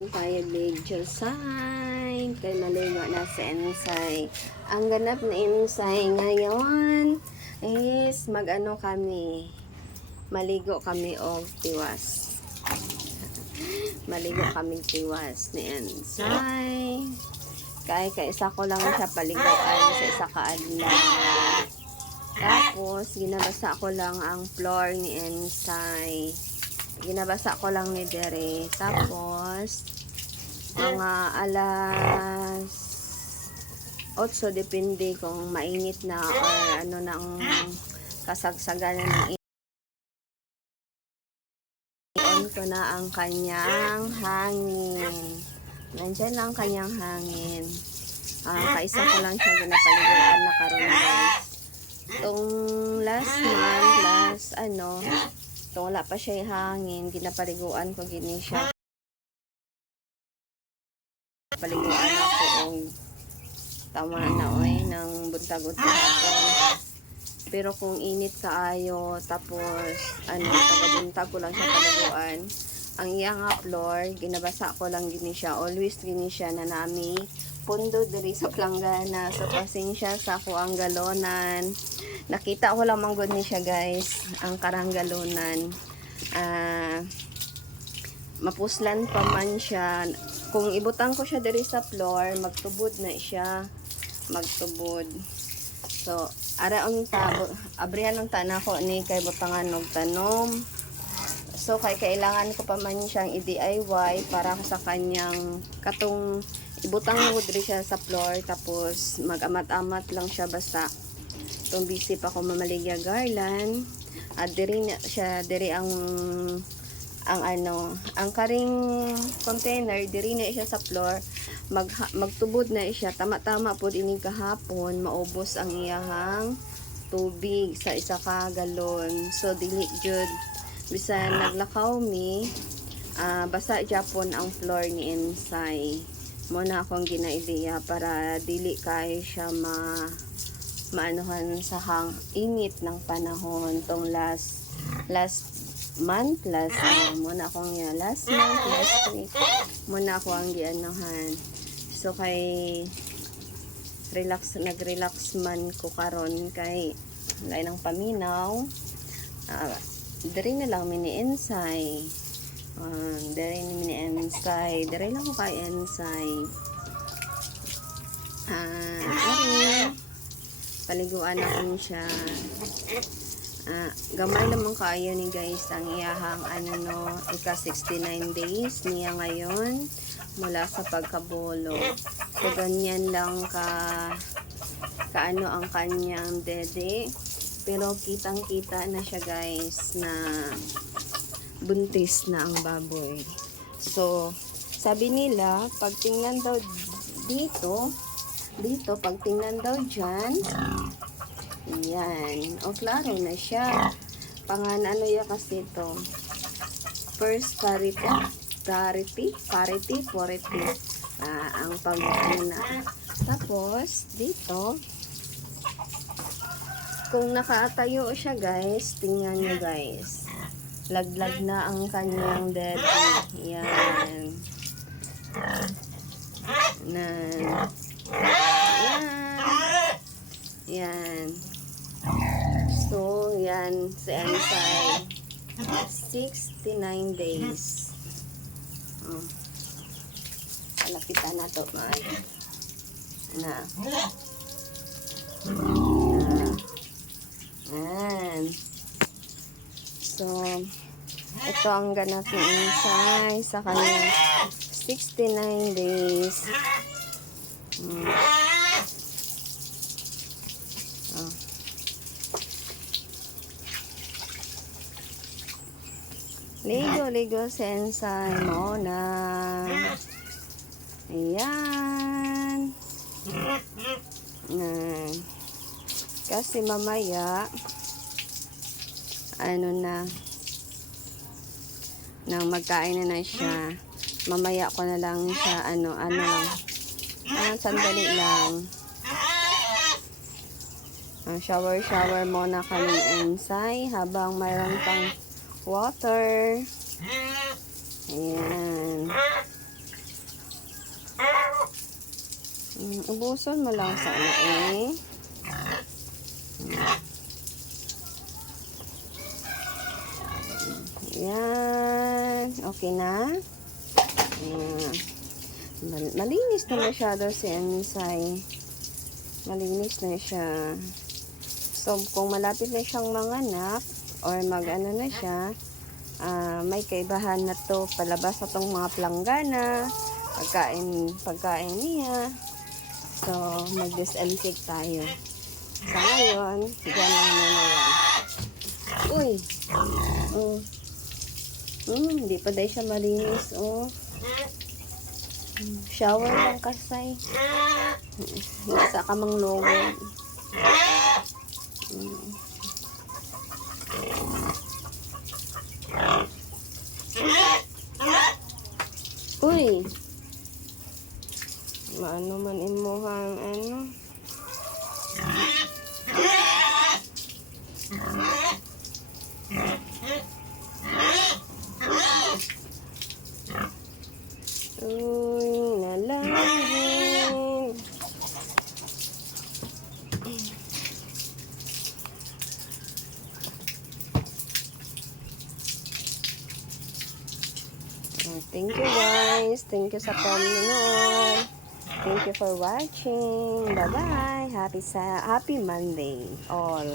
Tayo medyo sign kay maligo na si Ensay. Ang ganap na Ensay ngayon is mag-ano kami, maligo kami og tiwas. Maligo kami tiwas ni Ensay. Kay isa ko lang siya paliguan sa isa ka adlaw. Tapos ginabasa ko lang ang floor ni Ensay. Ginabasa ko lang ni Dere. Tapos mga alas 8 depende kung mainit na or ano na ang kasagsagan ng on ko na ang kanyang hangin. Nandiyan lang kanyang hangin. Kaisa ko lang siya ginapaliguan na karon guys. Itong last month, itong wala pa siya hangin, ginapaliguan ko gini siya. Paliguan ako og tama na oy ng buntag-untag hapon. Pero kung init kaayo tapos taga-buntag ko lang siya paliguan, ang iyang floor ginabasa ko lang gini siya, always gini siya na nami pundo diri sa planggana. So pasensya sa ako ang galonan. Nakita ko lang manggod ni siya guys, ang karang galonan. Mapuslan pa man siya. Kung ibutang ko siya diri sa floor, magtubod na siya. Magtubod. So, araon abrihan ng tanako ni kay butangan og tanom. So, kailangan ko pa man siyang i-DIY para sa kanyang katong ibutang mo diri siya sa floor tapos mag-amat-amat lang siya basta. Itong busy pa ko mamaligya garland. Diri na siya, diri ang karing container diri na siya sa floor, magtubod na siya, tama-tama pod ini kahapon maubos ang iyahang tubig sa isa ka galon. So dili jud bisan naglakaw mi, basa japon ang floor ni Ensay. Mo na akong ginaideya para dili kay siya maanuhan sa init ng panahon tong last month, muna akong last week muna ako ang gianuhan. So kay nag-relax man ko karon kay lain ng paminaw. Diri na lang mini Ensay. Diri ni mini Ensay. Diri lang ko kay Ensay. Paliguan akong siya. Gamay naman kayo ni guys ang iyahang ika 69 days niya ngayon mula sa pagkabolo. So ganyan lang ang kanyang dede, pero kitang kita na siya guys na buntis na ang baboy. So sabi nila pag tingnan daw dito pag tingnan daw dyan, yan. O, klaro na siya. Ya kasi ito. First parity. Ang na. Tapos, dito, kung nakatayo siya guys, tingnan nyo guys. Laglag na ang kanyang dede. Yan. Yan. So, yan si Ensay. 69 days. Lapitan na to, Yan. So, ito ang ganap ni Ensay sa kanyang 69 days. Ligo si Ensay mo na. Ayan. Kasi mamaya nang magkain na siya, mamaya ko na lang siya sandali lang. Shower muna kami Ensay habang mayroon pang water. Ayan. Ubuson mo lang sa ano eh. Yan. Okay na? Yan. Malinis na masyado si Anisay. Malinis na siya. So, kung malapit na siyang manganak, or mag-ano na siya, may kaibahan na to, palabas na tong mga planggana, pagkain niya. So, mag-disinfect tayo. Sa ngayon, dyan lang muna yan. Uy! Hindi pa dahil siya malinis, oh. Shower lang kasay. Isa ka mang logo. Uy! Maano man imuhang ano? Uy, nalangin. Thank you guys. Thank you sa panonood. Thank you for watching. Bye-bye. Happy Monday all.